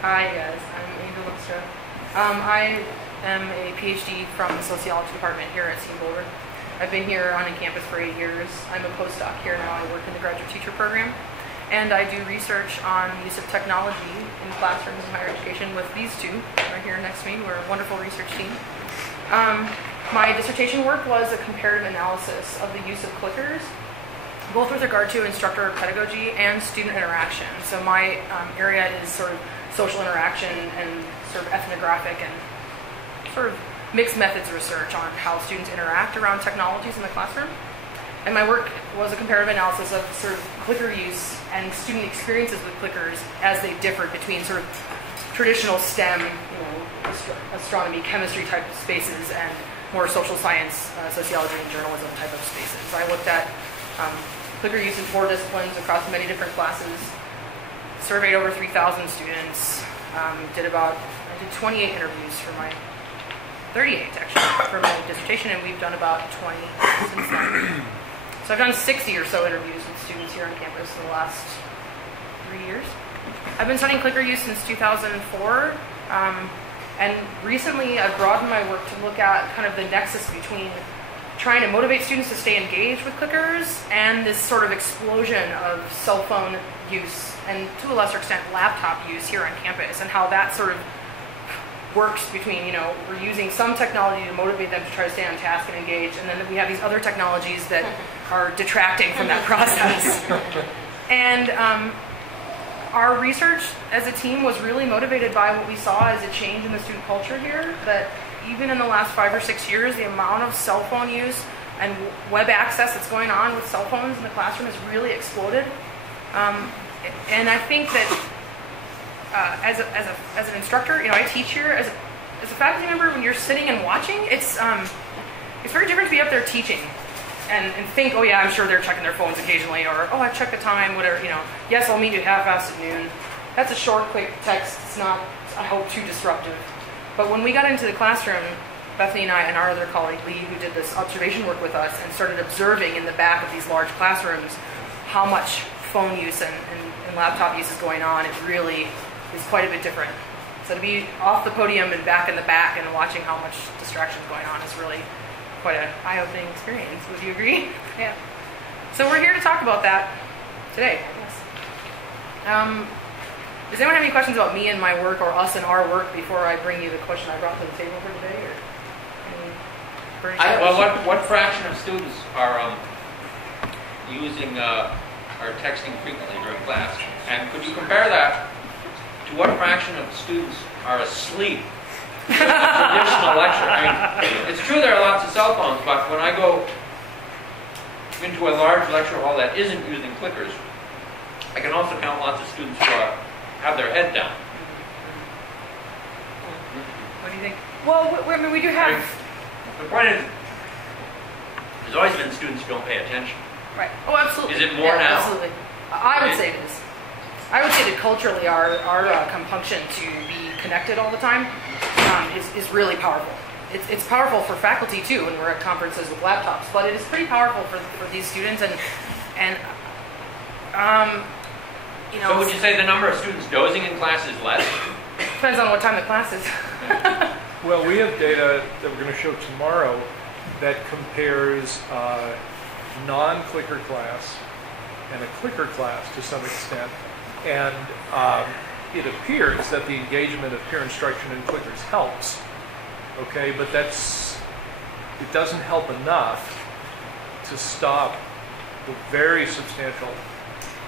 Hi guys, I'm Angel Linstra. I am a PhD from the sociology department here at SEAM Boulder. I've been here on campus for 8 years. I'm a postdoc here now. I work in the graduate teacher program, and I do research on the use of technology in classrooms in higher education with these two right here next to me. We're a wonderful research team. My dissertation work was a comparative analysis of the use of clickers, both with regard to instructor pedagogy and student interaction. So my area is sort of social interaction and sort of ethnographic and sort of mixed methods research on how students interact around technologies in the classroom. And my work was a comparative analysis of sort of clicker use and student experiences with clickers as they differed between sort of traditional STEM, astronomy, chemistry type of spaces and more social science, sociology, and journalism type of spaces. I looked at clicker use in 4 disciplines across many different classes, surveyed over 3,000 students, I did 28 interviews for my, 38 actually, for my dissertation, and we've done about 20 since then. So I've done 60 or so interviews with students here on campus in the last 3 years. I've been studying clicker use since 2004, and recently I've broadened my work to look at kind of the nexus between trying to motivate students to stay engaged with clickers and this sort of explosion of cell phone use and to a lesser extent laptop use here on campus, and how that sort of works between, we're using some technology to motivate them to try to stay on task and engage, and then we have these other technologies that are detracting from that process. And our research as a team was really motivated by what we saw as a change in the student culture here, that even in the last 5 or 6 years, the amount of cell phone use and web access that's going on with cell phones in the classroom has really exploded. And I think that as an instructor, I teach here, as a faculty member, when you're sitting and watching, it's very different to be up there teaching and think, oh yeah, I'm sure they're checking their phones occasionally, or oh, I checked the time, whatever, yes, I'll meet you at half-past at noon. That's a short, quick text. It's not, I hope, too disruptive. But when we got into the classroom, Bethany and I and our other colleague, Lee, who did this observation work with us, and started observing in the back of these large classrooms how much phone use and laptop use is going on, it really is quite a bit different. So to be off the podium and back in the back and watching how much distraction is going on is really quite an eye-opening experience. Would you agree? Yeah. So we're here to talk about that today. Yes. Does anyone have any questions about me and my work, or us and our work, before I bring you the question I brought to the table for today? Or what fraction of students are using are texting frequently during class? And could you compare that to what fraction of students are asleep in a traditional lecture? It's true there are lots of cell phones, but when I go into a large lecture hall that isn't using clickers, I can also count lots of students who have their head down. What do you think? Well, we do have... The point is, there's always been students who don't pay attention. Right. Oh, absolutely. Is it more now? Absolutely. I would say it is. I would say that culturally our compunction to be connected all the time is really powerful. It's powerful for faculty too when we're at conferences with laptops, but it is pretty powerful for these students and So would you say the number of students dozing in class is less? Depends on what time the class is. Well, we have data that we're going to show tomorrow that compares non-clicker class and a clicker class to some extent, and it appears that the engagement of peer instruction in clickers helps. Okay, but it doesn't help enough to stop the very substantial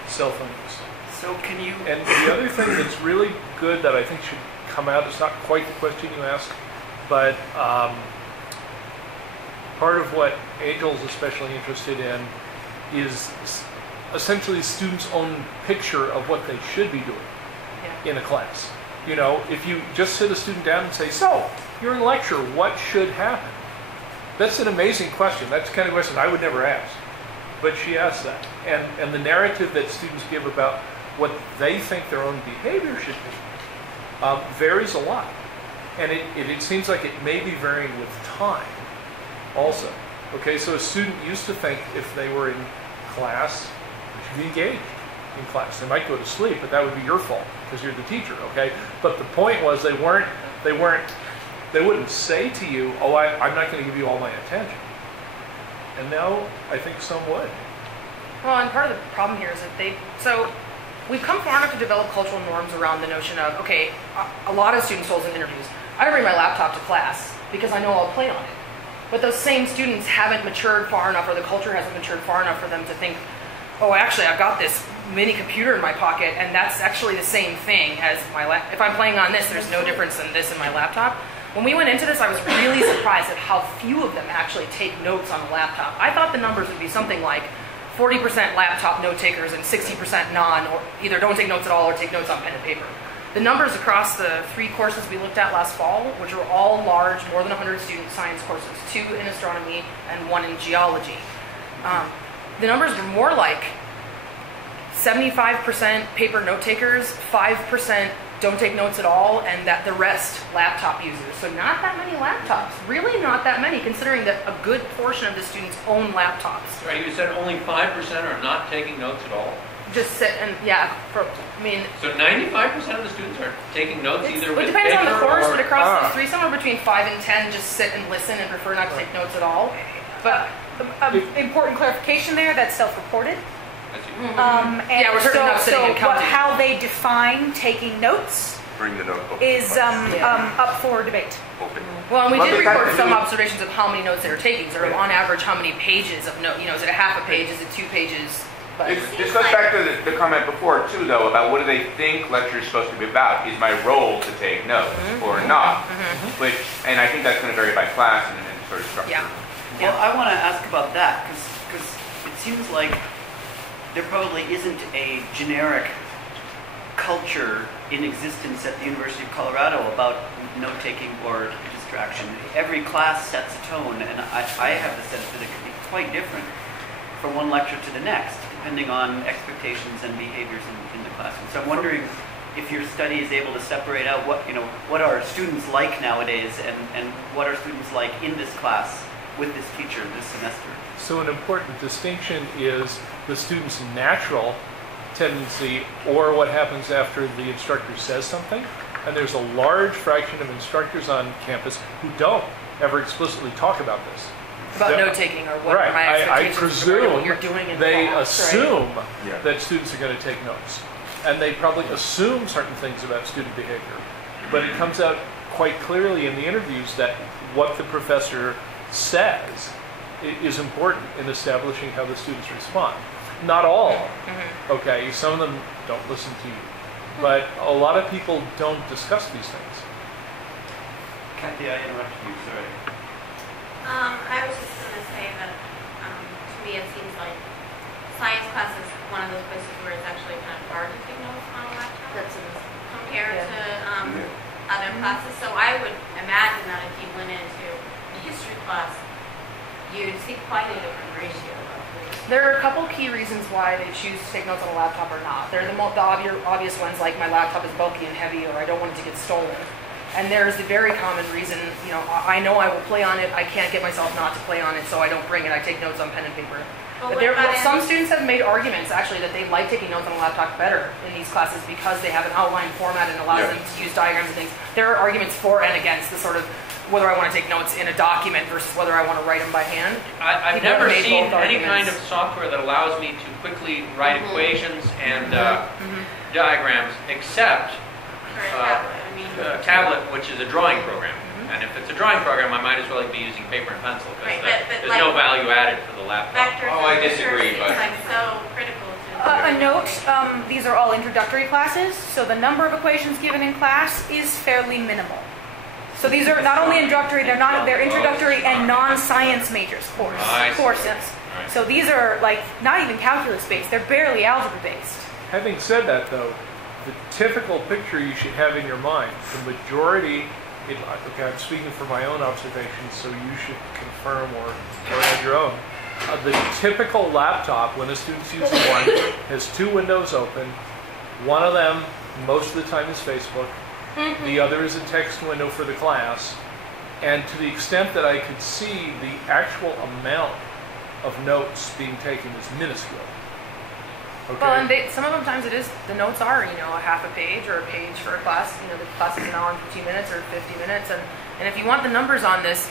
cell phone use. So can you... And the other thing that's really good that I think should come out, it's not quite the question you asked, but part of what Angel's especially interested in is essentially students' own picture of what they should be doing in a class. If you just sit a student down and say, so, you're in lecture, what should happen? That's an amazing question. That's the kind of question I would never ask. But she asked that. And the narrative that students give about what they think their own behavior should be varies a lot. And it seems like it may be varying with time also. Okay, so a student used to think if they were in class, they should be engaged. in class. They might go to sleep, but that would be your fault because you're the teacher, okay? But the point was they wouldn't say to you, oh, I'm not going to give you all my attention. And now I think some would. Well, and part of the problem here is that so we've come far enough to develop cultural norms around the notion of, okay, a lot of students told us in interviews, I don't bring my laptop to class because I know I'll play on it. But those same students haven't matured far enough, or the culture hasn't matured far enough for them to think, oh, actually, I've got this mini computer in my pocket, and that's actually the same thing as my laptop. If I'm playing on this, there's no difference in this in my laptop. When we went into this, I was really surprised at how few of them actually take notes on a laptop. I thought the numbers would be something like 40% laptop note takers and 60% non, or either don't take notes at all or take notes on pen and paper. The numbers across the 3 courses we looked at last fall, which were all large, more than 100 student science courses, 2 in astronomy and 1 in geology. The numbers were more like 75% paper note takers, 5% don't take notes at all, and that the rest laptop users. So not that many laptops, really not that many, considering that a good portion of the students own laptops. Right, you said only 5% are not taking notes at all? Just sit and, yeah, So 95% of the students are taking notes either with it depends on the course, but across the 3, somewhere between 5 and 10 just sit and listen and prefer not to take notes at all. But important clarification there, that's self-reported. Yeah, we're certainly not sitting and counting. How they define taking notes Bring the notebook. is up for debate. Open. Well, and we did record some observations of how many notes they were taking. So on average, how many pages of note? Is it a half a page? Is it 2 pages? But This goes back to the comment before, too, though, about what do they think lecture is supposed to be about? Is my role to take notes or not? And I think that's going to vary by class and sort of structure. Yeah. Well, I want to ask about that because it seems like there probably isn't a generic culture in existence at the University of Colorado about note-taking or distraction. Every class sets a tone, and I have the sense that it can be quite different from one lecture to the next, depending on expectations and behaviors in the classroom. So I'm wondering if your study is able to separate out what are students like nowadays, and what are students like in this class with this teacher this semester. So an important distinction is the student's natural tendency or what happens after the instructor says something. And there's a large fraction of instructors on campus who don't ever explicitly talk about this. About note-taking or what are my expectations I presume what you're doing in they class, assume right? that students are going to take notes. And they probably assume certain things about student behavior. But it comes out quite clearly in the interviews that what the professor says is important in establishing how the students respond. Not all, okay? Some of them don't listen to you. But a lot of people don't discuss these things. Kathy, I interrupted you, sorry. I was just going to say that to me it seems like science class is one of those places where it's actually kind of hard to take notes on a laptop compared to other classes. So I would imagine that if you went into a history class, you'd see quite a different ratio. There are a couple key reasons why they choose to take notes on a laptop or not. They're the obvious ones, like my laptop is bulky and heavy, or I don't want it to get stolen. And there's the very common reason, I know I will play on it, I can't get myself not to play on it, so I don't bring it, I take notes on pen and paper. But some students have made arguments, actually, that they like taking notes on a laptop better in these classes because they have an outline format and allows them to use diagrams and things. There are arguments for and against the sort of whether I want to take notes in a document versus whether I want to write them by hand. I've never seen any kind of software that allows me to quickly write equations and diagrams, except a tablet, which is a drawing program. And if it's a drawing program, I might as well be using paper and pencil because there's no value added for the laptop. I disagree, but so critical to A note, these are all introductory classes, so the number of equations given in class is fairly minimal. So these are not only introductory, they're introductory and non-science majors courses. So these are not even calculus based, they're barely algebra based. Having said that, though, the typical picture you should have in your mind, the majority, okay, I'm speaking from my own observations, so you should confirm or add your own. The typical laptop, when a student's using one, has 2 windows open. One of them, most of the time, is Facebook. The other is a text window for the class. And to the extent that I could see, the actual amount of notes being taken is minuscule. Okay. Well, and some of them times it is, the notes are, a half a page or a page for a class. The class is an hour and 15 minutes or 50 minutes. And if you want the numbers on this,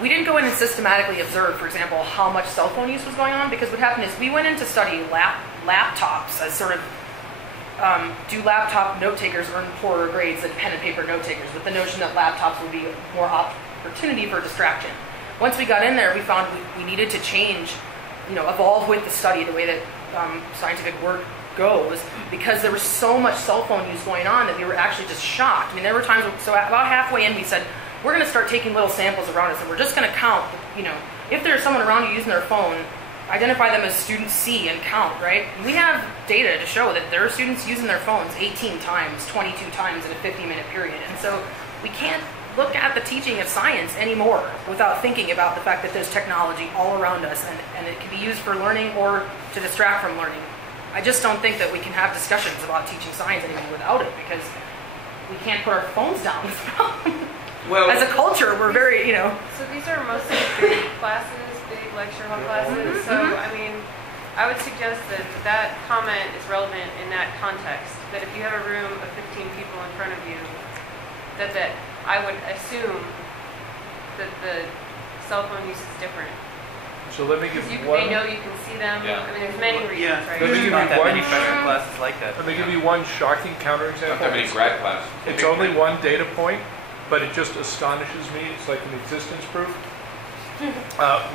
we didn't go in and systematically observe, for example, how much cell phone use was going on, because what happened is we went in to study laptops as sort of, do laptop note takers earn poorer grades than pen and paper note takers, with the notion that laptops would be more opportunity for distraction. Once we got in there, we found we needed to change, evolve with the study, the way that scientific work goes, because there was so much cell phone use going on that we were actually just shocked. I mean, there were times, so about halfway in, we said, we're going to start taking little samples around us, and we're just going to count, if there's someone around you using their phone, identify them as students C and count, right? We have data to show that there are students using their phones 18 times, 22 times in a 50-minute period. And so we can't look at the teaching of science anymore without thinking about the fact that there's technology all around us, and it can be used for learning or to distract from learning. I just don't think that we can have discussions about teaching science anymore without it, because we can't put our phones down. Well, as a culture, we're very, So these are mostly big classes, big lecture hall classes. So, I mean, I would suggest that comment is relevant in that context. That if you have a room of 15 people in front of you, that I would assume that the cell phone use is different. So let me give Because one. they know you can see them. Yeah. I mean, there's many reasons, Yeah, right? Let me there's give not you that one many freshman classes like that. Let me give you one shocking not counterexample. that many grad classes. It's only one data point, but it just astonishes me. It's like an existence proof.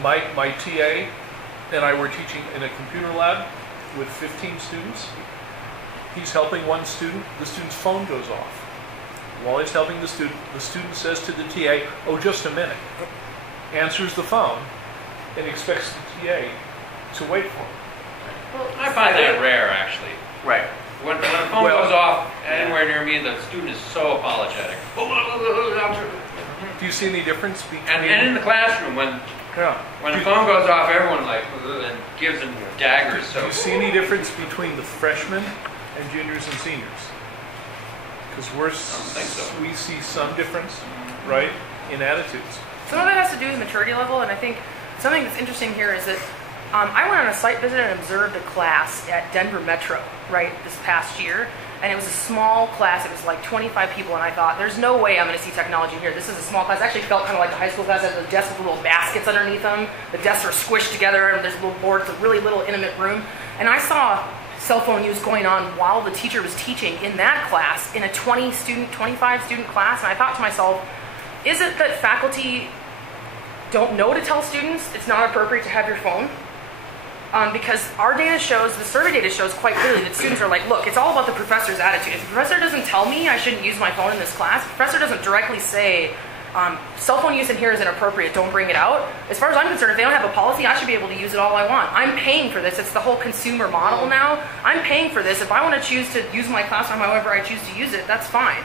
My TA and I were teaching in a computer lab with 15 students. He's helping one student. The student's phone goes off. While he's helping the student says to the TA, "Oh, just a minute." Answers the phone and expects the TA to wait for him. Well, I find that rare, actually. Right. When the phone Well- goes off anywhere near me, the student is so apologetic. Do you see any difference between? And in the classroom, when Yeah. the phone goes off, everyone and gives them daggers. Do So you see any difference between the freshmen and juniors and seniors? Because think so. we see some difference, right, in attitudes. some of it has to do with maturity level, and I think something that's interesting here is that I went on a site visit and observed a class at Denver Metro, right, this past year, and it was a small class. It was like 25 people, and I thought, there's no way I'm going to see technology in here. This is a small class. It actually felt kind of like the high school class. It has a desk with little baskets underneath them. The desks are squished together, and there's little boards. It's a really little intimate room. And I saw cell phone use going on while the teacher was teaching in that class, in a 25 student class, and I thought to myself, is it that faculty don't know to tell students it's not appropriate to have your phone? Because our data shows, the survey data shows quite clearly that students are like, look, it's all about the professor's attitude. If the professor doesn't tell me I shouldn't use my phone in this class, if the professor doesn't directly say, cell phone use in here is inappropriate, don't bring it out. As far as I'm concerned, if they don't have a policy, I should be able to use it all I want. I'm paying for this. It's the whole consumer model now. I'm paying for this. If I want to choose to use my classroom however I choose to use it, that's fine.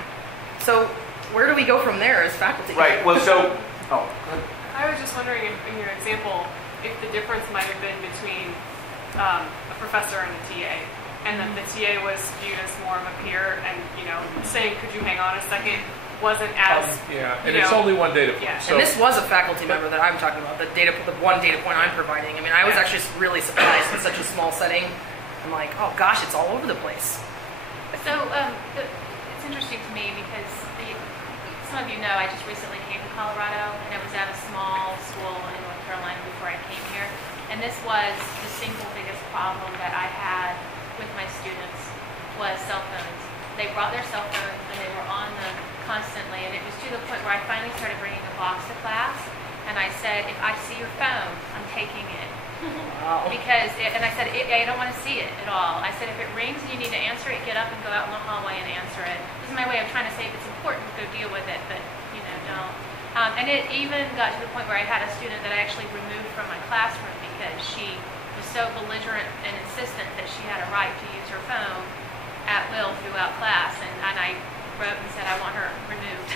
So where do we go from there as faculty? Right. Well, so. Oh. I was just wondering if, in your example, if the difference might have been between a professor and a TA, and that the TA was viewed as more of a peer, and saying, "Could you hang on a second?" wasn't as Yeah, and it's only one data point. Yeah. So And this was a faculty member that I'm talking about, the one data point I'm providing. I mean, I was actually really surprised in such a small setting. I'm like, oh gosh, it's all over the place. So it's interesting to me because some of you know I just recently came to Colorado, and I was at a small school in North Carolina before I came here. And this was the single biggest problem that I had with my students was cell phones. They brought their cell phones and they were on them constantly, and it was to the point where I finally started bringing a box to class, and I said, if I see your phone, I'm taking it. Wow. And I said, I don't want to see it at all. I said, if it rings and you need to answer it, get up and go out in the hallway and answer it. This is my way of trying to say if it's important, go deal with it, but don't. And it even got to the point where I had a student that I actually removed from my classroom because she was so belligerent and insistent that she had a right to use her phone at will throughout class. And I wrote and said, I want her removed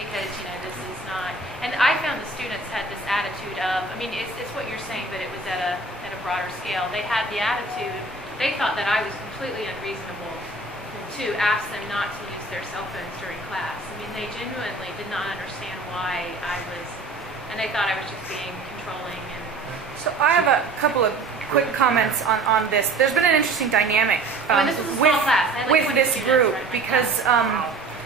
because, this is not. And I found the students had this attitude of, I mean, it's what you're saying, but it was at a broader scale. They had the attitude, they thought that I was completely unreasonable to ask them not to use their cell phones during class. I mean, they genuinely did not understand why I was, and they thought I was just being controlling. And So I have a couple of quick comments on this. There's been an interesting dynamic And this was a small class. I had like with 20 this students, group right? because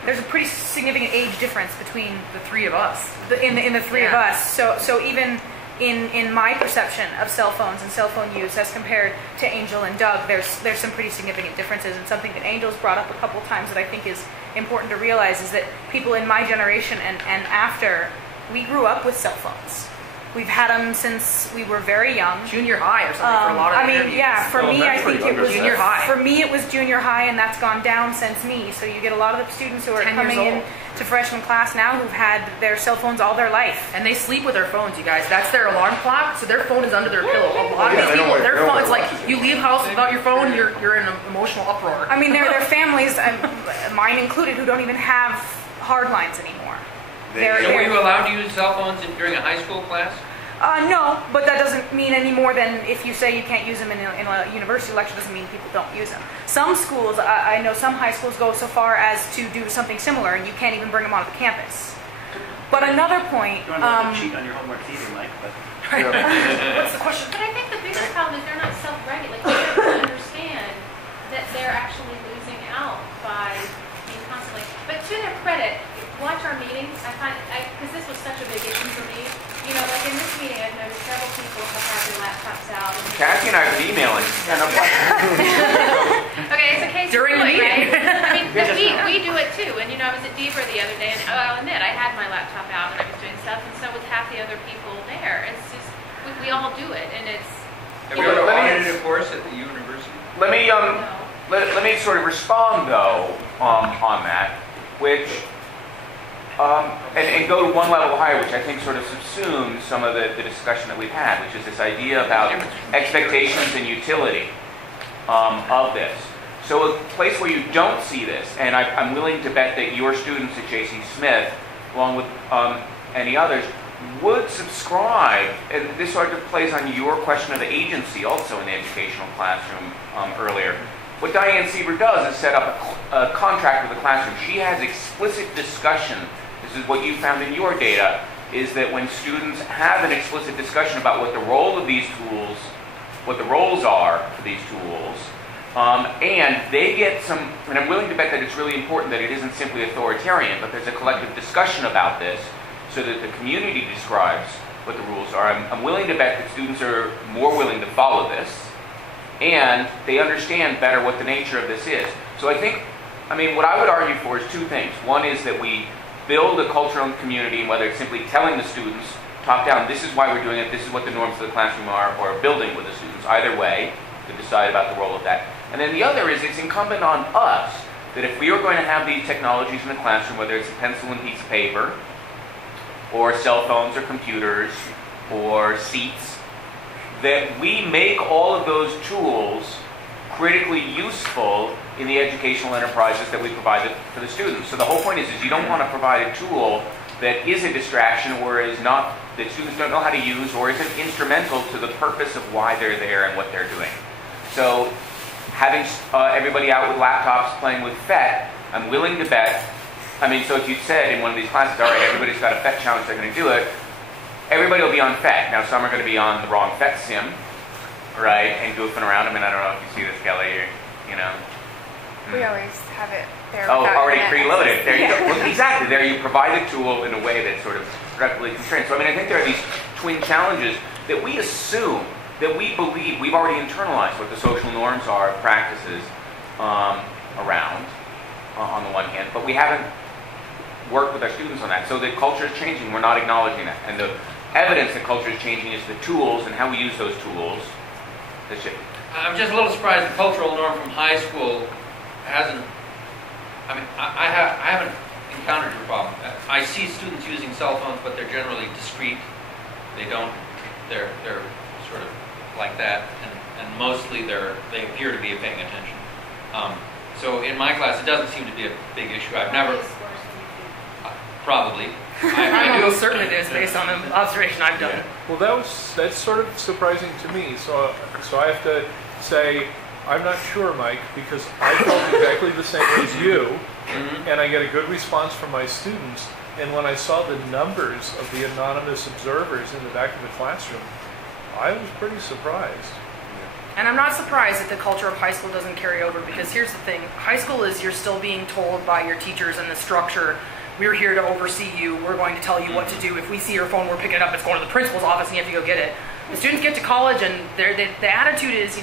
there's a pretty significant age difference between The three of us. in the three of Yeah. us. So even in my perception of cell phones and cell phone use as compared to Angel and Doug, there's some pretty significant differences. And something that Angel's brought up a couple times that I think is important to realize is that people in my generation and after, we grew up with cell phones. We've had them since we were very young. Junior high or something for a lot of I mean, interviews. yeah, for me, I think it was Junior high. For me, it was junior high, and that's gone down since me. So you get a lot of the students who are 10 years coming in old. to freshman class now who've had their cell phones all their life. And they sleep with their phones, you guys. That's their alarm clock, so their phone is under their pillow. A lot of Yeah, these they don't people, like- their they don't phone, like it's like, watches you leave house without your phone, you're in an emotional uproar. I mean, their families, mine included, who don't even have hard lines anymore. They- They're- So were they're- you allowed to use cell phones during a high school class? No, but that doesn't mean any more than if you say you can't use them in a university lecture doesn't mean people don't use them. Some schools, I know some high schools go so far as to do something similar, and you can't even bring them onto the campus. But another point, You don't have to cheat on your homework either, Mike, but What's the question? But I think the biggest problem is they're not self-regulating. They don't understand that they're actually losing out by being constantly. But to their credit, watch our meetings. I find, because this was such a big issue for me. You know, like in this meeting, I've noticed several people have had their laptops out. Kathy and I have been emailing. Okay, it's a case During the in point, meeting. right? I mean, but we do it too. And you know, I was at Deaver the other day, and I'll admit, I had my laptop out and I was doing stuff, and so was half the other people there. It's just we all do it, and it's. Have you ever audited a course at the university? Let me No. let me sort of respond though on that, which and go to one level higher, which I think sort of subsumes some of the discussion that we've had, which is this idea about expectations and utility of this. So a place where you don't see this, and I'm willing to bet that your students at J.C. Smith, along with any others, would subscribe, and this sort of plays on your question of the agency also in the educational classroom earlier. What Diane Sieber does is set up a contract with the classroom. She has explicit discussion. This is what you found in your data, is that when students have an explicit discussion about what the role of these tools, what the roles are for these tools, and they get some, and I'm willing to bet that it's really important that it isn't simply authoritarian, but there's a collective discussion about this so that the community describes what the rules are. I'm willing to bet that students are more willing to follow this, and they understand better what the nature of this is. So I think, what I would argue for is two things. One is that we build a cultural community, whether it's simply telling the students, top down, this is why we're doing it, this is what the norms of the classroom are, or building with the students. Either way, to decide about the role of that. And then the other is it's incumbent on us that if we are going to have these technologies in the classroom, whether it's a pencil and piece of paper, or cell phones or computers, or seats, that we make all of those tools critically useful in the educational enterprises that we provide for the students. So the whole point is you don't want to provide a tool that is a distraction or is not, that students don't know how to use or isn't instrumental to the purpose of why they're there and what they're doing. So having everybody out with laptops playing with FET, I'm willing to bet, so if you said in one of these classes, all right, everybody's got a FET challenge, they're going to do it, everybody will be on FET. Now some are going to be on the wrong FET sim, right, and goofing around. I don't know if you see this, Kelly, We always have it there. Oh, without already internet. preloaded. There you go. Well, exactly. There you provide the tool in a way that's sort of directly constrained. So I think there are these twin challenges that we assume, that we believe, we've already internalized what the social norms are, practices around, on the one hand, but we haven't worked with our students on that. So the culture is changing. We're not acknowledging that. And the evidence that culture is changing is the tools and how we use those tools that shift. I'm just a little surprised the cultural norm from high school hasn't, I haven't encountered your problem. I see students using cell phones, but they're generally discreet. They're sort of like that, and mostly they appear to be paying attention. So in my class, it doesn't seem to be a big issue. I've never, probably. I'm almost certain it is based on an observation I've done. Well, that's sort of surprising to me. So I have to say, I'm not sure, Mike, because I felt exactly the same as you, and I get a good response from my students. And when I saw the numbers of the anonymous observers in the back of the classroom, I was pretty surprised. And I'm not surprised that the culture of high school doesn't carry over, because here's the thing. High school is you're still being told by your teachers and the structure, we're here to oversee you, we're going to tell you what to do. If we see your phone, we're picking it up, it's going to the principal's office and you have to go get it. The students get to college and the attitude is,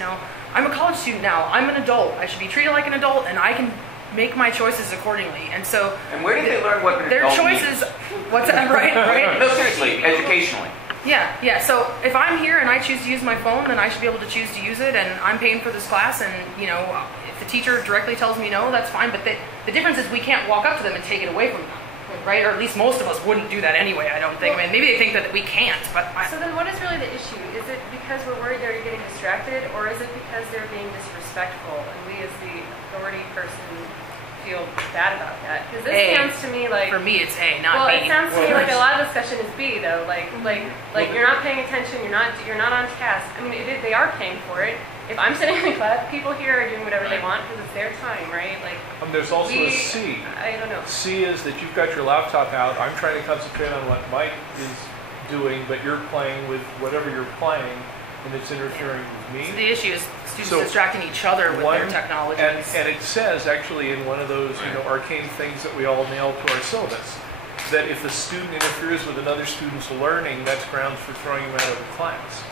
I'm a college student now, I'm an adult, I should be treated like an adult and I can make my choices accordingly. And so... And where did they learn what an their adult choices, means? what's that, right? No, seriously, educationally. Yeah. So if I'm here and I choose to use my phone, then I should be able to choose to use it, and I'm paying for this class, and if the teacher directly tells me no, that's fine. But the difference is we can't walk up to them and take it away from them, right? Or at least most of us wouldn't do that anyway. I don't think. I mean, maybe they think that we can't, but So then, what is really the issue? Is it because we're worried they're getting distracted, or is it because they're being disrespectful, and we as the authority person feel bad about that? Because this sounds to me like... For me, it's A, not well, B. It sounds to me like a lot of discussion is B, though. Like you're not paying attention. You're not on task. I mean, they are paying for it. If I'm sitting in a class, people here are doing whatever they want because it's their time, right? Like. There's also a C. I don't know. C is that you've got your laptop out. I'm trying to concentrate on what Mike is doing, but you're playing with whatever you're playing, and it's interfering with me. So the issue is students distracting each other with their technology. And it says actually in one of those arcane things that we all nail to our syllabus, that if the student interferes with another student's learning, that's grounds for throwing him out of the class.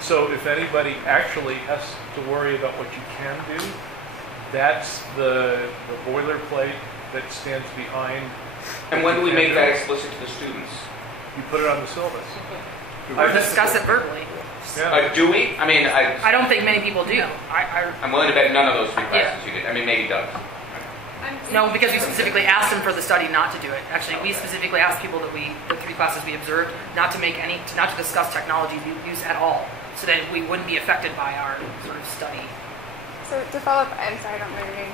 So if anybody actually has to worry about what you can do, that's the boilerplate that stands behind. And when do we make that explicit to the students? You put it on the syllabus. Or discuss it verbally. Yeah. Do we? I mean, I don't think many people do. I'm willing to bet none of those three classes you did. I mean, maybe Doug. No, because we specifically asked them for the study not to do it. Actually, we specifically asked people the 3 classes we observed, not to discuss technology use at all, so that we wouldn't be affected by our sort of study. So to follow up, I'm sorry, I don't know your name.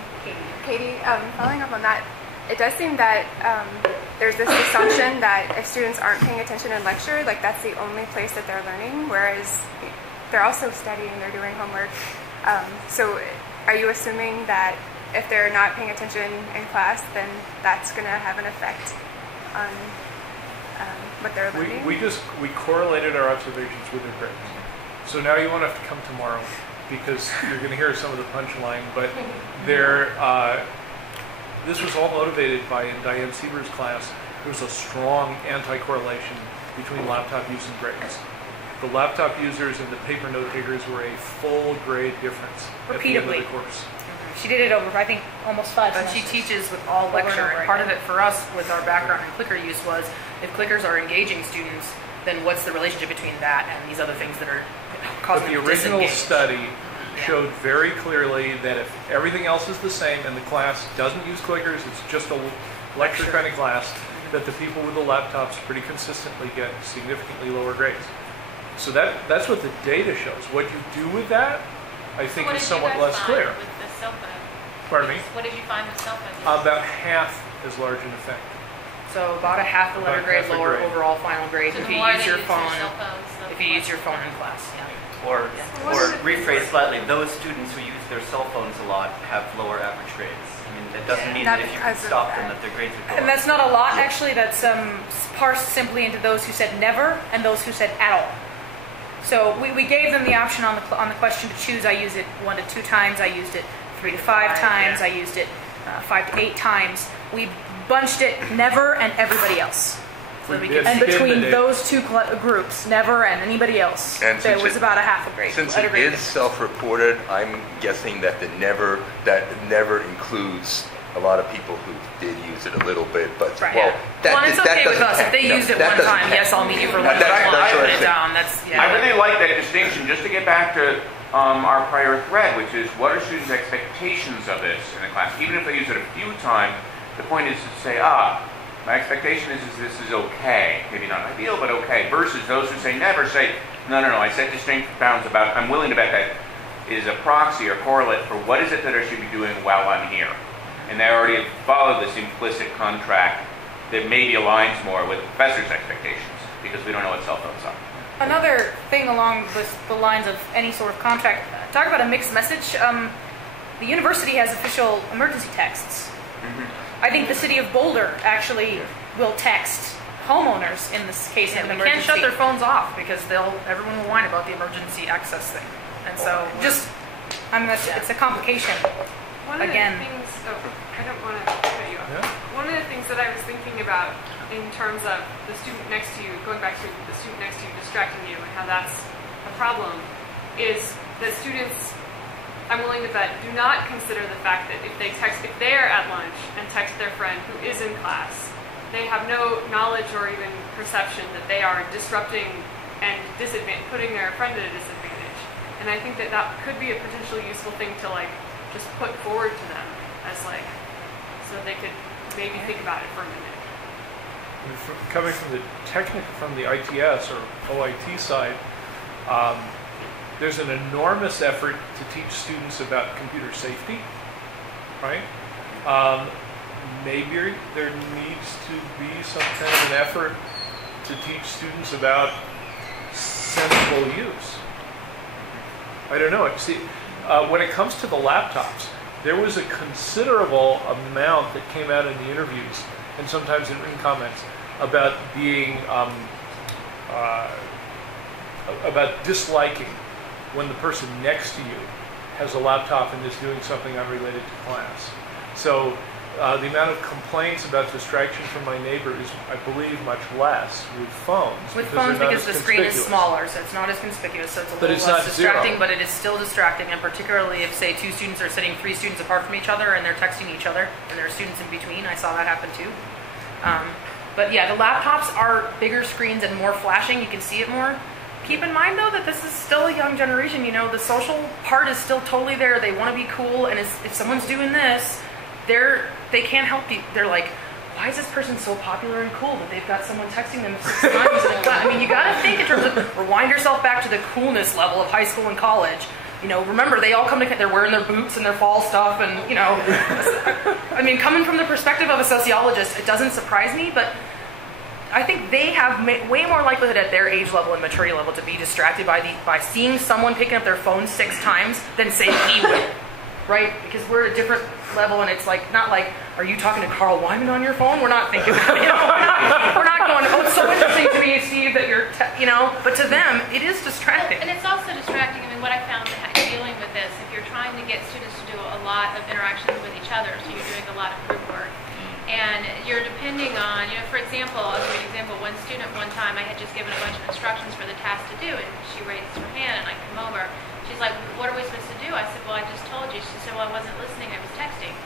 Katie, following up on that, it does seem that there's this assumption that if students aren't paying attention in lecture, like that's the only place that they're learning, whereas they're also studying, they're doing homework. So are you assuming that if they're not paying attention in class, then that's going to have an effect on what they're learning? We correlated our observations with their grades. So now you won't have to come tomorrow because you're going to hear some of the punchline, but this was all motivated by, in Diane Sieber's class, there was a strong anti-correlation between laptop use and grades. The laptop users and the paper note takers were a full grade difference Repeatedly. at the end of the course. She did it over, I think, almost 5 But semesters. she teaches with all lecture, and part of it for us with our background in clicker use was, if clickers are engaging students, then what's the relationship between that and these other things that are causing But the them to original disengage? study showed very clearly that if everything else is the same and the class doesn't use clickers, it's just a lecture kind of class, that the people with the laptops pretty consistently get significantly lower grades. So that's what the data shows. What you do with that, I think, is somewhat less clear. With the cell phone? Pardon me? What did you find with cell phones? About half as large an effect. So about a half the letter About grade half a lower grade. overall final grade So if the you more use they your use phone. their cell phones, the If you use your phone in class, yeah. Or rephrase slightly, those students who use their cell phones a lot have lower average grades. I mean, that doesn't mean Not that if you because can of stop them, that. that their grades would go up. And that's not a lot, actually. That's parsed simply into those who said never and those who said at all. So we gave them the option on the question to choose. I used it 1 to 2 times. I used it 3 to 5 times. I used it 5 to 8 times. We bunched it never and everybody else. So that we could, and between those 2 groups, never and anybody else, And there since was about a half a grade. Since letter it grade is self-reported, I'm guessing that that never includes a lot of people who did use it a little bit, but Right. well, Well, and it's that okay with doesn't us. If count. they No, used it that one doesn't time, count. yes, I'll meet you for That's- one that's time. what Put I'm it saying. down. That's, yeah. I really like that distinction, just to get back to our prior thread, which is what are students' expectations of this in the class? Even if they use it a few times, the point is to say, my expectation is this is okay. Maybe not ideal, but okay. Versus those who say never, say, no, I set distinct bounds about, I'm willing to bet that is a proxy or correlate for what is it that I should be doing while I'm here. And they already have followed this implicit contract that maybe aligns more with the professor's expectations, because we don't know what cell phones are. Another thing along the lines of any sort of contract, talk about a mixed message. The university has official emergency texts. I think the city of Boulder actually will text homeowners in this case of an They emergency. can't shut their phones off because everyone will whine about the emergency access thing. And so it's a complication. One of Again. the things, I don't want to cut you off. Yeah. One of the things that I was thinking about in terms of the student next to you, going back to the student next to you distracting you and how that's a problem, is that students, I'm willing to bet, do not consider the fact that if they are at lunch and text their friend who is in class, they have no knowledge or even perception that they are disrupting and putting their friend at a disadvantage. And I think that that could be a potentially useful thing to just put forward to them as so they could maybe think about it for a minute. Coming from the ITS or OIT side, there's an enormous effort to teach students about computer safety, right? Maybe there needs to be some kind of an effort to teach students about sensible use. I don't know. See, when it comes to the laptops, there was a considerable amount that came out in the interviews and sometimes in comments about being about disliking when the person next to you has a laptop and is doing something unrelated to class. So the amount of complaints about distraction from my neighbor is, I believe, much less with phones. Because the screen is smaller, so it's not as conspicuous, so it's a little less distracting, but it is still distracting, and particularly if, say, 2 students are sitting 3 students apart from each other and they're texting each other, and there are students in between. I saw that happen too. But yeah, the laptops are bigger screens and more flashing. You can see it more. Keep in mind, though, that this is still a young generation. You know, the social part is still totally there. They want to be cool, and if someone's doing this, they can't help you. They're like, why is this person so popular and cool that they've got someone texting them 6 times in a class? I mean, you got to think in terms of rewind yourself back to the coolness level of high school and college. You know, remember, they all come to, they're wearing their boots and their fall stuff, and, you know, I mean, coming from the perspective of a sociologist, it doesn't surprise me, but I think they have way more likelihood at their age level and maturity level to be distracted by seeing someone picking up their phone 6 times than, say, we will, right? Because we're at a different level, and it's not like, are you talking to Carl Wyman on your phone? We're not thinking that, you know, we're not going, oh, it's so interesting to me, Steve, that you're, but to them, it is distracting. And it's also distracting. I mean, what I found dealing with this, if you're trying to get students to do a lot of interactions with each other, so you're doing a lot of group work, and you're depending on, for example, I'll give you an example. One student one time, I had just given a bunch of instructions for the task to do, and she raised her hand, and I come over. She's like, what are we supposed to do? I said, well, I just told you. She said, well, I wasn't listening, I was texting.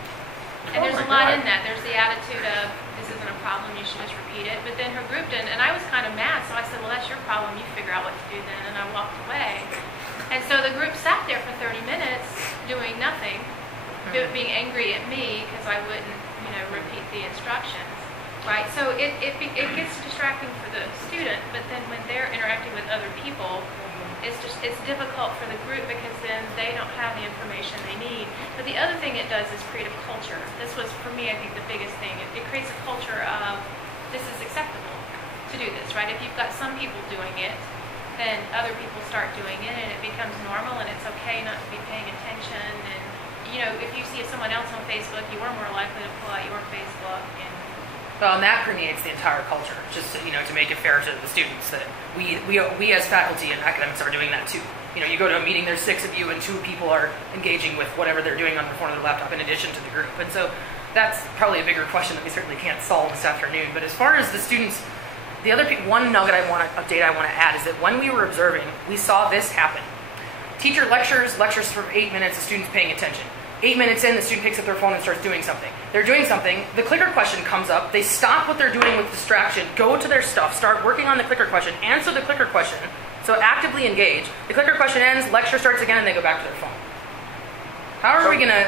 And there's a lot in that. There's the attitude of, this isn't a problem, you should just repeat it. But then her group didn't, and I was kind of mad, so I said, well, that's your problem, you figure out what to do then, and I walked away. And so the group sat there for 30 minutes doing nothing, being angry at me because I wouldn't, repeat the instructions, right? So it gets distracting for the student, but then when they're interacting with other people, it's difficult for the group because then they don't have the information they need. But the other thing it does is create a culture. This was, for me, I think the biggest thing. It creates a culture of, this is acceptable to do this, right? If you've got some people doing it, then other people start doing it, and it becomes normal, and it's okay not to be paying attention. And if you see someone else on Facebook, you are more likely to pull out your Facebook. Well, and that permeates the entire culture. Just to make it fair to the students, that we as faculty and academics are doing that too. You go to a meeting, there's 6 of you, and 2 people are engaging with whatever they're doing on their phone or their laptop in addition to the group. And so that's probably a bigger question that we certainly can't solve this afternoon. But as far as the students, one nugget update I want to add is that when we were observing, we saw this happen. Teacher lectures for 8 minutes, the student's paying attention. 8 minutes in, the student picks up their phone and starts doing something. They're doing something, the clicker question comes up, they stop what they're doing with distraction, go to their stuff, start working on the clicker question, answer the clicker question, so actively engage. The clicker question ends, lecture starts again, and they go back to their phone. How are we going to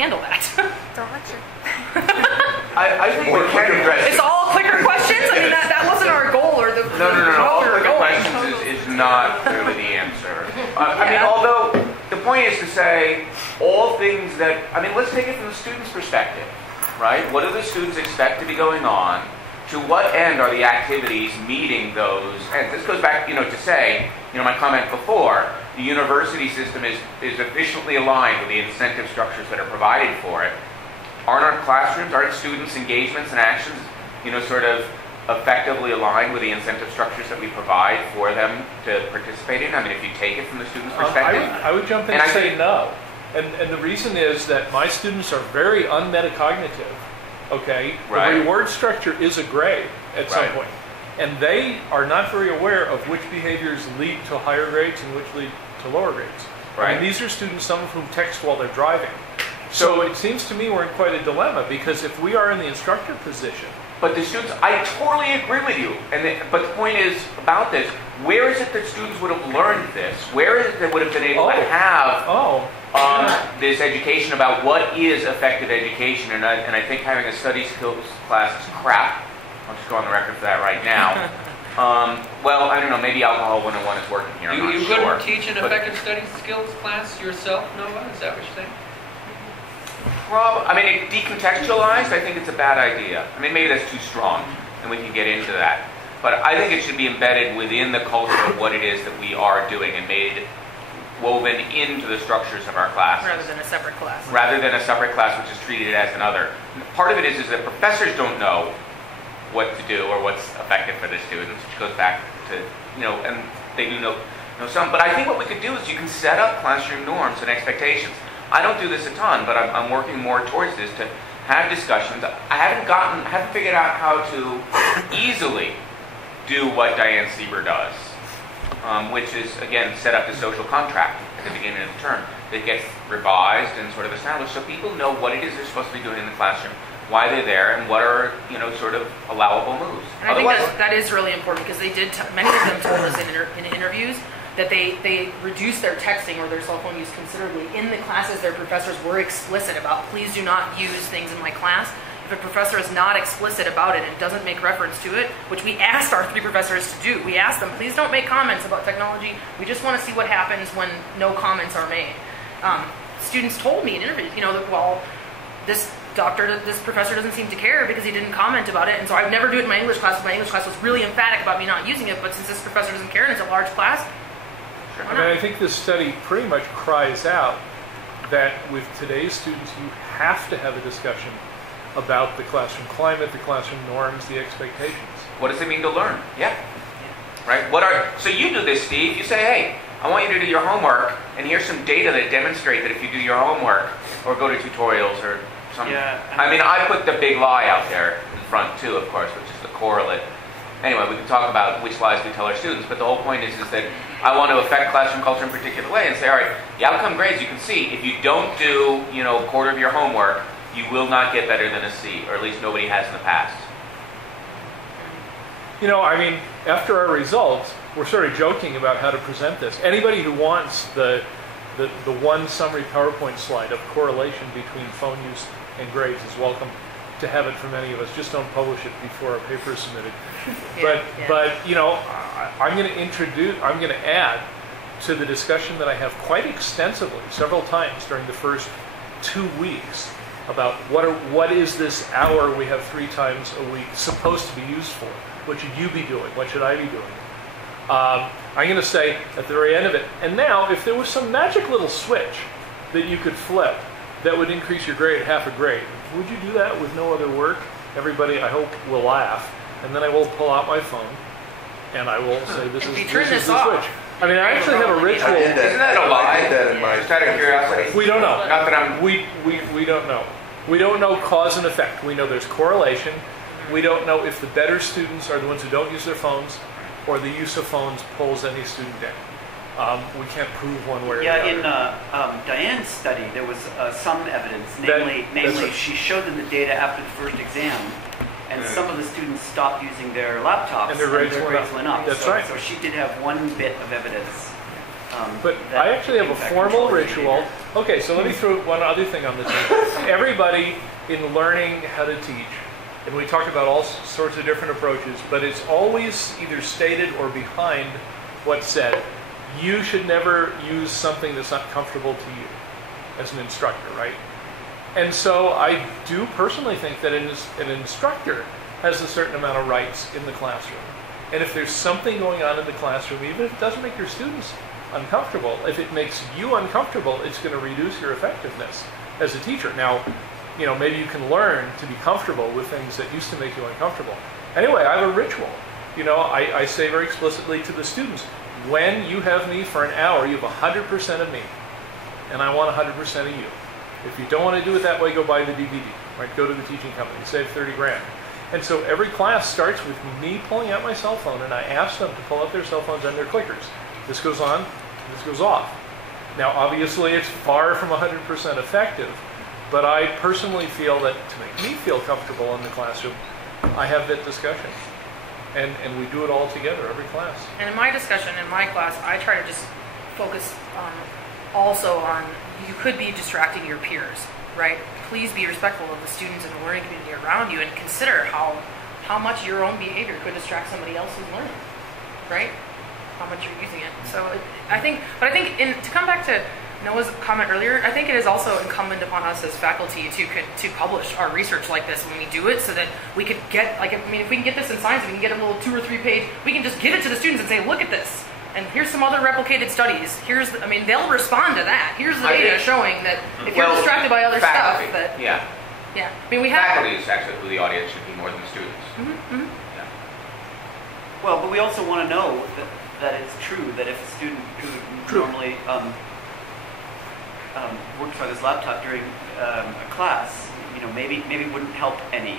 handle that? Don't lecture. I think we can address It's all clicker questions? I mean, that wasn't our goal, or the No. All we were clicker going. questions is not clearly the answer. I mean, although the point is to say all things that, let's take it from the student's perspective, right? What do the students expect to be going on? To what end are the activities meeting those? And this goes back, to say, my comment before, the university system is efficiently aligned with the incentive structures that are provided for it. Aren't our classrooms, aren't students' engagements and actions, sort of effectively aligned with the incentive structures that we provide for them to participate in? I mean, if you take it from the student's perspective. I would jump in And and I say think- no. And the reason is that my students are very unmetacognitive, okay? Right. The reward structure is a grade at some Right. point. And they are not very aware of which behaviors lead to higher grades and which lead to lower grades. Right. And these are students, some of whom text while they're driving. So it seems to me we're in quite a dilemma, because if we are in the instructor position, But the students, I totally agree with you. But the point is about this, where is it that students would have learned this? Where is it that would have been able to have this education about what is effective education? And I think having a study skills class is crap. I'll just go on the record for that right now. Well, I don't know, maybe Alcohol 101 is working here, I'm not You sure. couldn't teach an effective study skills class yourself, Nova? Is that what you're saying? I mean, it decontextualized, I think it's a bad idea. I mean, maybe that's too strong, and we can get into that. But I think it should be embedded within the culture of what it is that we are doing and woven into the structures of our classes. Rather than a separate class. Rather than a separate class which is treated as another. Part of it is that professors don't know what to do or what's effective for the students, which goes back to, and they do know some. But I think what we could do is you can set up classroom norms and expectations. I don't do this a ton, but I'm working more towards this, to have discussions. I haven't figured out how to easily do what Diane Sieber does, which is, again, set up the social contract at the beginning of the term that gets revised and sort of established so people know what it is they're supposed to be doing in the classroom, why they're there, and what are, sort of allowable moves. And I think that is really important, because they did, many of them told us in interviews that they reduced their texting or their cell phone use considerably. In the classes, their professors were explicit about, please do not use things in my class. If a professor is not explicit about it and doesn't make reference to it, which we asked our 3 professors to do, we asked them, please don't make comments about technology. We just want to see what happens when no comments are made. Students told me in interviews, that, well, this professor doesn't seem to care because he didn't comment about it, and so I would never do it in my English class. My English class was really emphatic about me not using it, but since this professor doesn't care and it's a large class, I mean, I think this study pretty much cries out that with today's students, you have to have a discussion about the classroom climate, the classroom norms, the expectations. What does it mean to learn? Yeah. Right? So you do this, Steve. You say, hey, I want you to do your homework, and here's some data that demonstrate that if you do your homework, or go to tutorials, or something. Yeah. I mean, I put the big lie out there in front, too, of course, which is the correlate. Anyway, we can talk about which lies we tell our students, but the whole point is that I want to affect classroom culture in a particular way and say, all right, the outcome grades, you can see, if you don't do, a quarter of your homework, you will not get better than a C, or at least nobody has in the past. I mean, after our results, we're sort of joking about how to present this. Anybody who wants the one summary PowerPoint slide of correlation between phone use and grades is welcome to have it from any of us. Just don't publish it before our paper is submitted. But I'm going to add to the discussion that I have quite extensively, several times during the first 2 weeks, about what is this hour we have 3 times a week supposed to be used for? What should you be doing? What should I be doing? I'm going to say at the very end of it, and now if there was some magic little switch that you could flip that would increase your grade half a grade, would you do that with no other work? Everybody, I hope, will laugh, and then I will pull out my phone and I will say, this is the switch. I mean, I actually have a ritual. Isn't that a lie? I did that in my Just out of curiosity. We don't know. Not that I'm... We don't know. We don't know cause and effect. We know there's correlation. We don't know if the better students are the ones who don't use their phones, or the use of phones pulls any student down. We can't prove one way or the other. In Diane's study, there was some evidence. Namely, she showed them the data after the first exam, and some of the students stopped using their laptops, and their grades went up. That's right. So she did have one bit of evidence. But I actually have a formal ritual. Okay, so let me throw one other thing on the table. Everybody in learning how to teach, and we talk about all sorts of different approaches, but it's always either stated or behind what's said. You should never use something that's not comfortable to you as an instructor, right? And so I do personally think that an instructor has a certain amount of rights in the classroom. And if there's something going on in the classroom, even if it doesn't make your students uncomfortable, if it makes you uncomfortable, it's going to reduce your effectiveness as a teacher. Now, maybe you can learn to be comfortable with things that used to make you uncomfortable. Anyway, I have a ritual. You know, I say very explicitly to the students, when you have me for an hour, you have 100% of me, and I want 100% of you. If you don't want to do it that way, go buy the DVD, right? Go to the teaching company, save 30 grand. And so every class starts with me pulling out my cell phone, and I ask them to pull up their cell phones and their clickers. This goes on, this goes off. Now, obviously, it's far from 100% effective, but I personally feel that to make me feel comfortable in the classroom, I have that discussion. And we do it all together, every class. And in my discussion, in my class, I try to just focus also on, you could be distracting your peers, right? Please be respectful of the students in the learning community around you and consider how much your own behavior could distract somebody else who's learning, right? How much you're using it. So I think to come back to Noah's comment earlier, I think it is also incumbent upon us as faculty to publish our research like this when we do it, so that we could get, if we can get this in science, we can get a little 2 or 3 page, we can just give it to the students and say, look at this, and here's some other replicated studies. They'll respond to that. Here's the data showing that if you're distracted by other faculty, stuff, that yeah. I mean, we have Faculty is actually who the audience should be more than the students. Mm-hmm. Yeah. Well, but we also want to know that it's true that if a student who normally works on his laptop during a class, maybe it wouldn't help any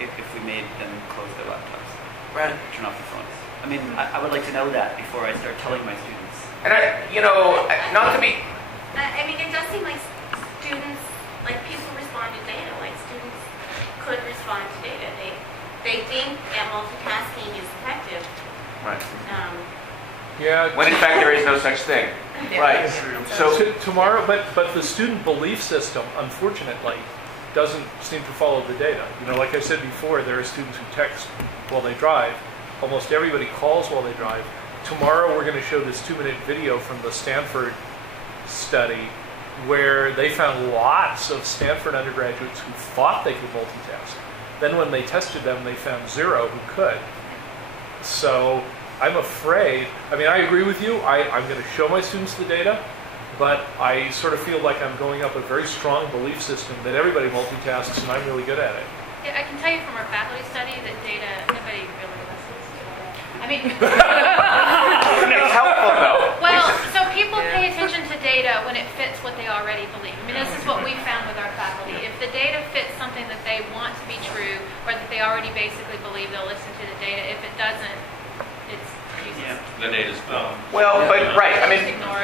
if we made them close their laptops, Right. turn off their phones. I mean, I would like to know that before I start telling my students. And not to be. It does seem like students, people respond to data, students could respond to data. They think that multitasking is effective. Right. Yeah. When in fact there is no such thing. Yeah. Right. So Tomorrow, but the student belief system, unfortunately, doesn't seem to follow the data. Like I said before, there are students who text while they drive. Almost everybody calls while they drive. Tomorrow we're going to show this 2-minute video from the Stanford study where they found lots of Stanford undergraduates who thought they could multitask. Then when they tested them, they found 0 who could. So I'm afraid, I agree with you, I'm going to show my students the data, but I sort of feel like I'm going up a very strong belief system that everybody multitasks and I'm really good at it. Yeah, I can tell you from our faculty study that data, nobody really listens to that. it's helpful though. Well, so people pay attention to data when it fits what they already believe. This is what we found with our faculty. If the data fits something that they want to be true, or that they already basically believe, they'll listen to the data. If it doesn't, it's useless. The data's Well, but right.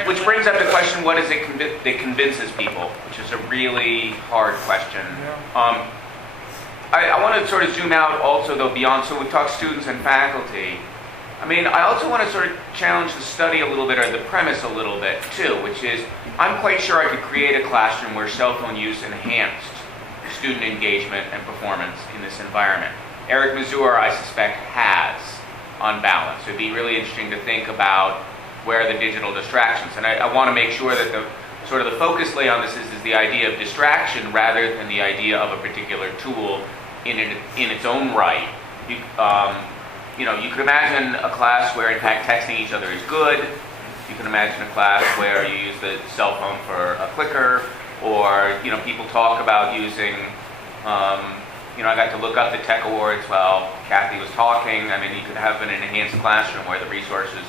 Which brings up the question: what is it that convinces people? Which is a really hard question. Yeah. I want to sort of zoom out also though beyond. So we talk students and faculty. I also want to sort of challenge the study a little bit, or the premise a little bit too, which is I'm quite sure I could create a classroom where cell phone use enhanced student engagement and performance in this environment. Eric Mazur, I suspect, has, on balance. It would be really interesting to think about where are the digital distractions. And I want to make sure that the focus lay on this is the idea of distraction rather than the idea of a particular tool in its own right. You could imagine a class where, in fact, texting each other is good. You can imagine a class where you use the cell phone for a clicker, or people talk about using. I got to look up the tech awards while Kathy was talking. You could have an enhanced classroom where the resources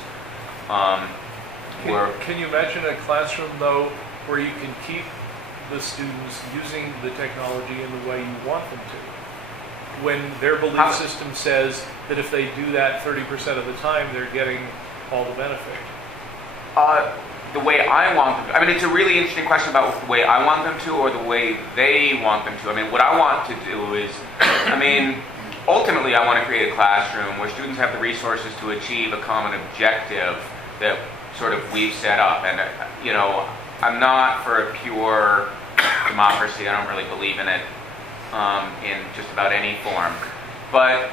were. Can you imagine a classroom though where you can keep the students using the technology in the way you want them to? When their belief system says that if they do that 30% of the time, they're getting all the benefit. The way I want them to. It's a really interesting question about the way I want them to or the way they want them to. What I want to do is, ultimately I want to create a classroom where students have the resources to achieve a common objective that sort of we've set up. And, I'm not for a pure democracy. I don't really believe in it in just about any form. But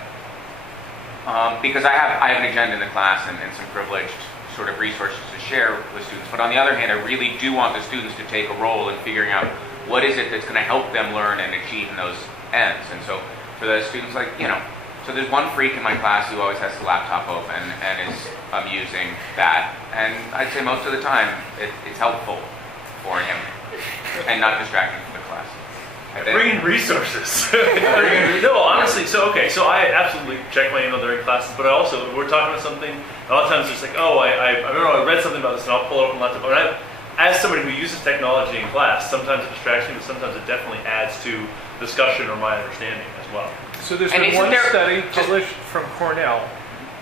because I have an agenda in the class and some privileged sort of resources to share with students. But on the other hand, I really do want the students to take a role in figuring out what is it that's going to help them learn and achieve those ends. And so for the students, so there's one freak in my class who always has the laptop open and is using that. And I'd say most of the time it's helpful for him and not distracting from the class. Bringing resources. No, honestly, so Okay, so I absolutely check my email during classes, but I also, we're talking about something, a lot of times it's like, oh, I remember I read something about this and I'll pull it up on the laptop. And as somebody who uses technology in class, sometimes it distracts me, but sometimes it definitely adds to discussion or my understanding as well. So there's been one study published from Cornell,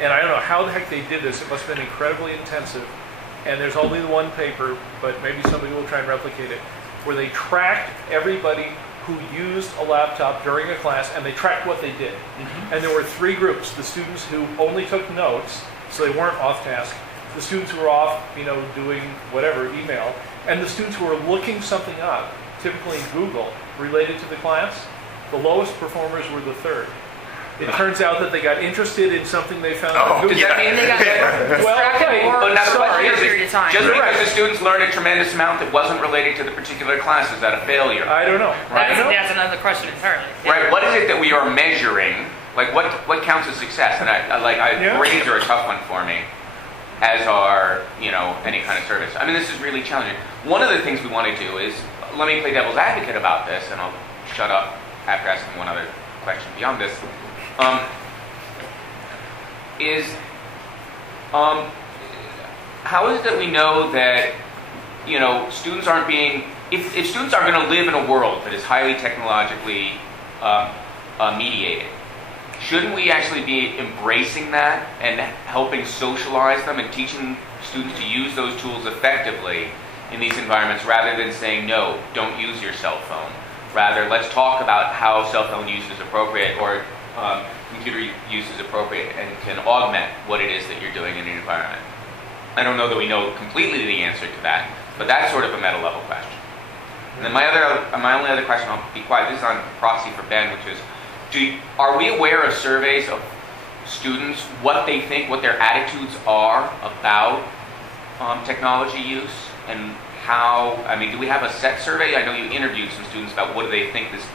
and I don't know how the heck they did this. It must have been incredibly intensive. And there's only one paper, but maybe somebody will try and replicate it, where they tracked everybody who used a laptop during a class, and they tracked what they did. And there were 3 groups: the students who only took notes, so they weren't off task; the students who were off, doing whatever, email; and the students who were looking something up, typically in Google, related to the class. The lowest performers were the 3rd. It turns out that they got interested in something they found on Google. Does that mean they got distracted more But now the question a period of time? just because the students learned a tremendous amount that wasn't related to the particular class, is that a failure? I don't know. That's another question entirely. Right. What is it that we are measuring? Like, what counts as success? And grades are a tough one for me, as are any kind of service. I mean, this is really challenging. One of the things we want to do is, let me play devil's advocate about this, and I'll shut up after asking one other question beyond this. How is it that we know that students aren't being, if students are going to live in a world that is highly technologically mediated, shouldn't we actually be embracing that and helping socialize them and teaching students to use those tools effectively in these environments, rather than saying, no, don't use your cell phone? Rather, let's talk about how cell phone use is appropriate, or computer use is appropriate, and can augment what it is that you're doing in an environment. I don't know that we know completely the answer to that, but that's sort of a meta level question. And then my only other question, I'll be quiet, this is on proxy for Ben, which is, are we aware of surveys of students, what they think, what their attitudes are about technology use, and how, do we have a set survey? I know you interviewed some students about what do they think this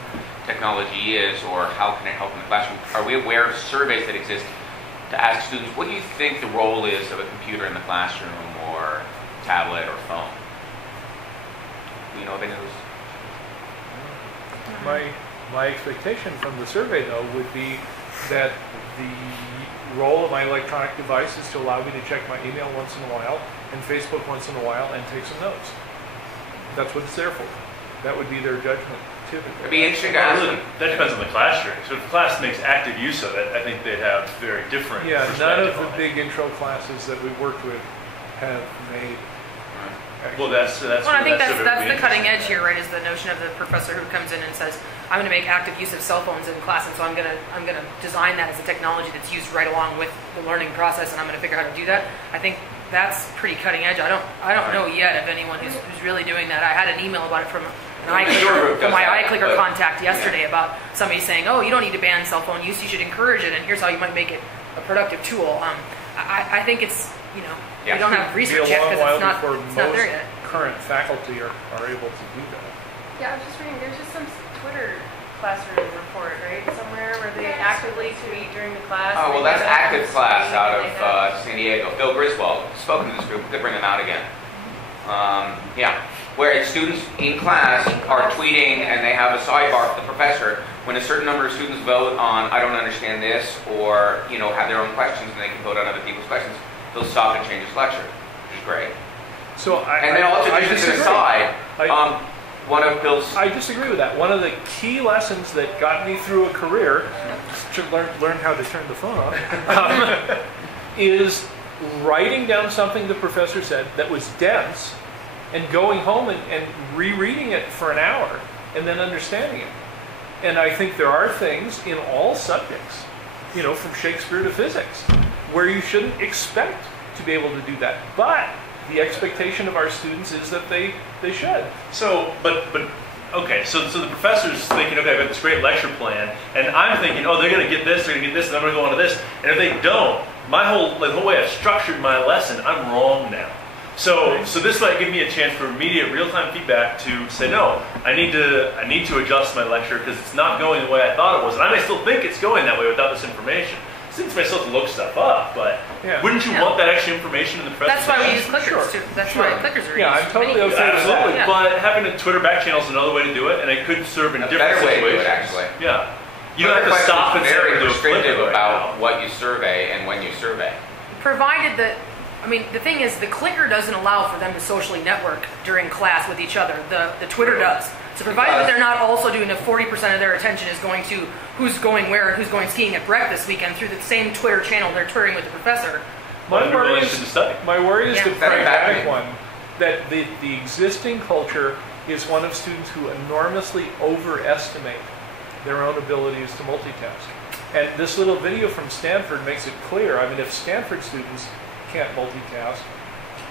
technology is, or how can it help in the classroom. Are we aware of surveys that exist to ask students, what do you think the role is of a computer in the classroom, or tablet, or phone? Do you know of any of those? My expectation from the survey, though, would be that the role of my electronic device is to allow me to check my email once in a while and Facebook once in a while and take some notes. That's what it's there for. That would be their judgment, typically. It'd be interesting to ask them. That depends on the class you're in. So if the class makes active use of it, I think they'd have very different perspective. None of the big intro classes that we've worked with have made. Well, I think that's the cutting edge here, right? Is the notion of the professor who comes in and says, "I'm going to make active use of cell phones in class, and so I'm going to design that as a technology that's used right along with the learning process, and I'm going to figure out how to do that." I think that's pretty cutting edge. I don't know yet of anyone who's really doing that. I had an email about it from my iClicker contact yesterday about somebody saying, "Oh, you don't need to ban cell phone use. You should encourage it, and here's how you might make it a productive tool." I think it's we don't have research yet because it's not there yet. Current faculty are able to do that. Yeah, I was just reading. There's just some Twitter classroom report, right, somewhere where they actively tweet during the class. Oh, well, that's Active Class out of San Diego. Phil Griswold spoken to this group. We could bring them out again. Where students in class are tweeting, and they have a sidebar with the professor. When a certain number of students vote on, I don't understand this, or have their own questions, and they can vote on other people's questions, they'll stop and change his lecture, which is great. And then also, just an aside, one of Bill's... I disagree with that. One of the key lessons that got me through a career, to learn how to turn the phone on, is writing down something the professor said that was dense, and going home and rereading it for an hour, and then understanding it. And I think there are things in all subjects, from Shakespeare to physics, where you shouldn't expect to be able to do that. But the expectation of our students is that they should. So the professor's thinking, okay, I've got this great lecture plan, and I'm thinking, oh, they're going to get this, and I'm going to go on to this. And if they don't, the whole way I've structured my lesson, I'm wrong now. So this might give me a chance for immediate real-time feedback to say, no, I need to adjust my lecture because it's not going the way I thought it was, and I may still think it's going that way without this information. Since I still have to look stuff up, but wouldn't you want that extra information in the presentation? That's why we use clickers too. That's why clickers are used. Yeah, I'm totally okay with that. Absolutely, but having a Twitter back channel is another way to do it, and it could serve in different situations. Better way to do it, actually. Yeah. You don't have to stop and very do a flip restrictive it right about now. what you survey and when you survey. Provided that, I mean, the thing is, the clicker doesn't allow for them to socially network during class with each other. The Twitter does. So provided that they're not also doing the 40% of their attention is going to who's going where and who's going skiing at Breck this weekend through the same Twitter channel they're twittering with the professor. My Well, worry interested to study. my worry is Yeah. the That's a bad pragmatic thing. one, that the existing culture is one of students who enormously overestimate their own abilities to multitask. And this little video from Stanford makes it clear. I mean, if Stanford students can't multitask,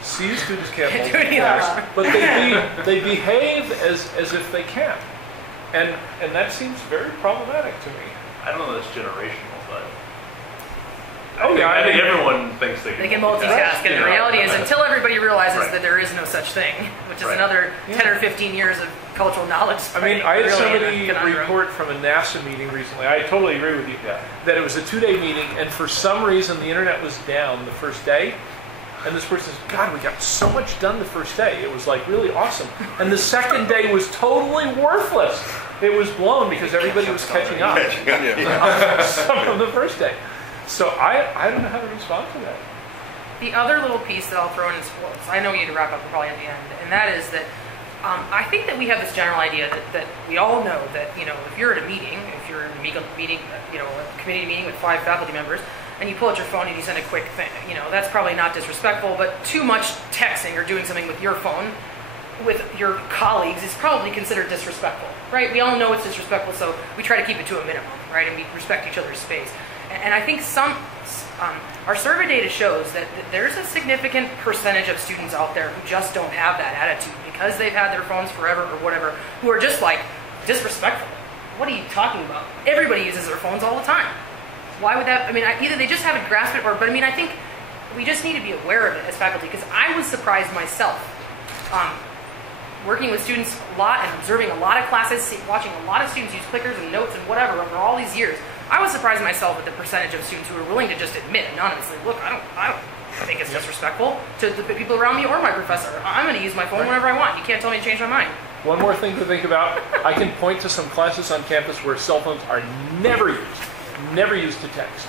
CU students can't Do it either. multitask, but they behave as if they can. And that seems very problematic to me. I don't know if that's generational, but Oh, yeah, I think I mean- everyone thinks they They can multitask, and the reality is, until everybody realizes Right. that there is no such thing, which is Right. another 10 or 15 years of cultural knowledge. I mean, I had really somebody a conundrum. report from a NASA meeting recently. I totally agree with you that it was a 2-day meeting, and for some reason the internet was down the first day. And this person says, "God, we got so much done the first day. It was like really awesome." And the second day was totally worthless. It was blown because everybody was catching up from the first day. So I don't know how to respond to that. The other little piece that I'll throw in is sports. I know you need to wrap up probably at the end, and that is that I think that we have this general idea that we all know that, you know, if you're at a meeting, if you're in a meeting, you know, a committee meeting with 5 faculty members, and you pull out your phone and you send a quick thing, you know, that's probably not disrespectful, but too much texting or doing something with your phone with your colleagues is probably considered disrespectful, right? We all know it's disrespectful, so we try to keep it to a minimum, right? And we respect each other's space. And I think our survey data shows that there's a significant percentage of students out there who just don't have that attitude because they've had their phones forever or whatever, who are just like disrespectful. What are you talking about? Everybody uses their phones all the time. Why would that? I mean, either they just haven't grasped it, but I mean, I think we just need to be aware of it as faculty, because I was surprised myself, working with students a lot and observing a lot of classes, watching a lot of students use clickers and notes and whatever over all these years. I was surprised myself at the percentage of students who were willing to just admit anonymously, look, I don't think it's disrespectful to the people around me or my professor. I'm going to use my phone whenever I want. You can't tell me to change my mind. One more thing to think about. I can point to some classes on campus where cell phones are never used to text.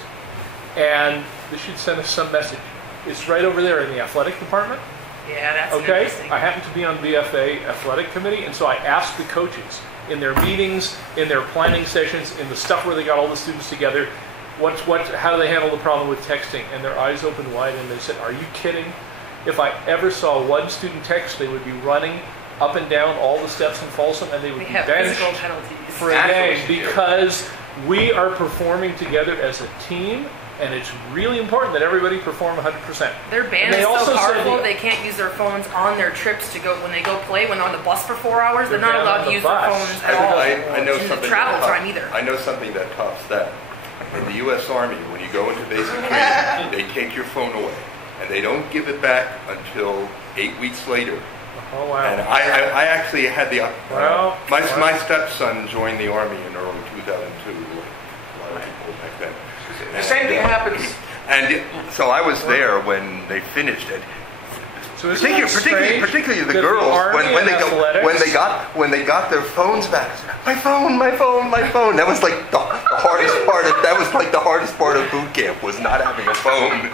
And this should send us some message. It's right over there in the athletic department. Yeah, that's Okay, interesting. I happen to be on BFA athletic committee, and so I asked the coaches in their meetings, in their planning sessions, in the stuff where they got all the students together, how do they handle the problem with texting? And their eyes opened wide, and they said, "Are you kidding? If I ever saw one student text, they would be running up and down all the steps in Folsom, and they would We be have benched physical penalties. for a day because we are performing together as a team." And it's really important that everybody perform 100%. Their band And they is so also said powerful the- they can't use their phones on their trips to go when they go play. When they're on the bus for 4 hours, they're not They're allowed on to the use their bus. phones at all. I know in the something travel that time either. I know something that tops that. In the U.S. Army, when you go into basic training, they take your phone away, and they don't give it back until 8 weeks later. Oh, wow. And I actually had the Well, my stepson joined the Army in early 2002. A lot of people back then. The same thing happens. And so I was there when they finished it. So isn't that strange Particularly the that girls, Army when and athletics- they got their phones back, my phone. That was like the hardest part. That was like the hardest part of boot camp, was not having a phone.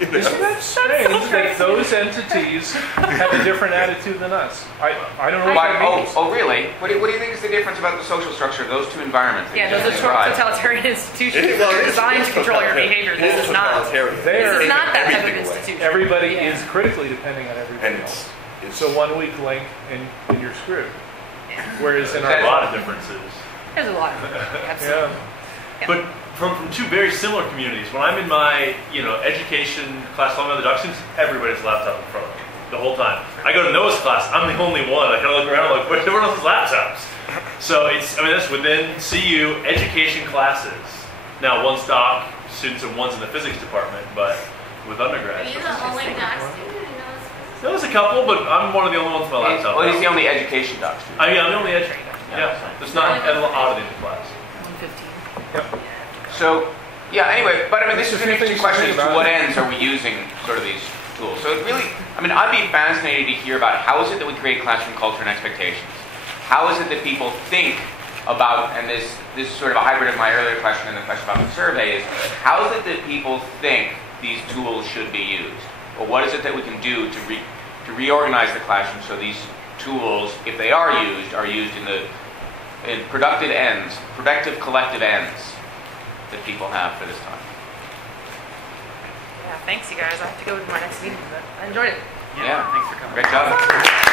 You know? Isn't that strange that those entities have a different attitude than us? I don't know what that means. Oh, really? What do you think is the difference about the social structure of those two environments? that Yeah, you those are just described? totalitarian institutions It is- that well, are it is designed to control your behavior. This is not. Totalitarian. There- This is not that type of Everything away. institution. Everybody Yeah. is critically depending on everybody And else. it's So 1 weak link and you're screwed. Whereas in There's a our lot of differences. There's a lot of absolutely. yeah, But from two very similar communities, when I'm in my education class, along with other doc students, everybody's laptop in front of me the whole time. I go to Noah's class, I'm the only one. I kind of look around, I'm like, where's everyone else's laptops? So that's within CU education classes. Now one's doc students and one's in the physics department, but with Are undergrads. you the only doc student who knows? There's a couple, but I'm one of the only ones with my laptop. Well, he's the only education doc student. I'm the only educator. Yeah, there's not an oddity in the class. 115. So, yeah, anyway, but I mean, this is an There's a few interesting things to question think as to about. what ends are we using sort of these tools. So it really, I mean, I'd be fascinated to hear about how is it that we create classroom culture and expectations? How is it that people think about, and this is sort of a hybrid of my earlier question and the question about the survey, is how is it that people think these tools should be used? Or what is it that we can do to reorganize the classroom so these tools, if they are used in productive ends, productive collective ends that people have for this time? Yeah, thanks you guys. I have to go to my next meeting, but I enjoyed it. Yeah, thanks for coming. Great job.